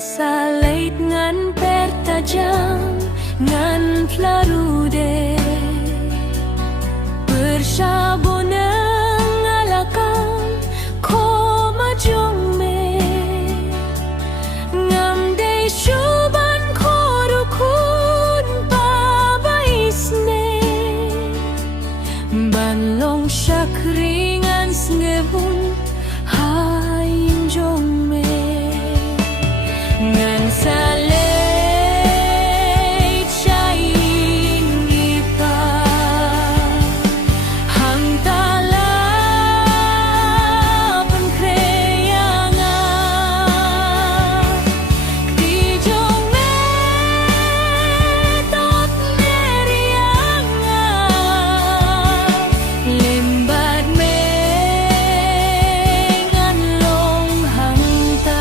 salait ngan pertajam ngan flarude bersaboneng alakam ko majong me ngam de shuban ko rukun pabaisne banlong syakringan sngebun hain jong me ngan salait syain ipa hang tala penkreanga di jong me tot merianga lembat me ngan long hang ta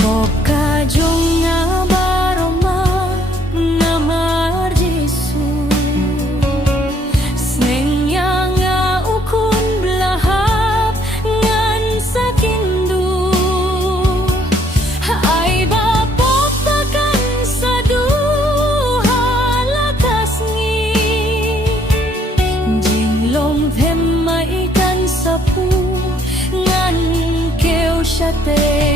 Poka jong nga baroma ngamar Jesu sneng yang nga ukun belahap ngan sakindu ay bapok takan sadu halakas ngi jinglong them maikan sapu ngan keu syate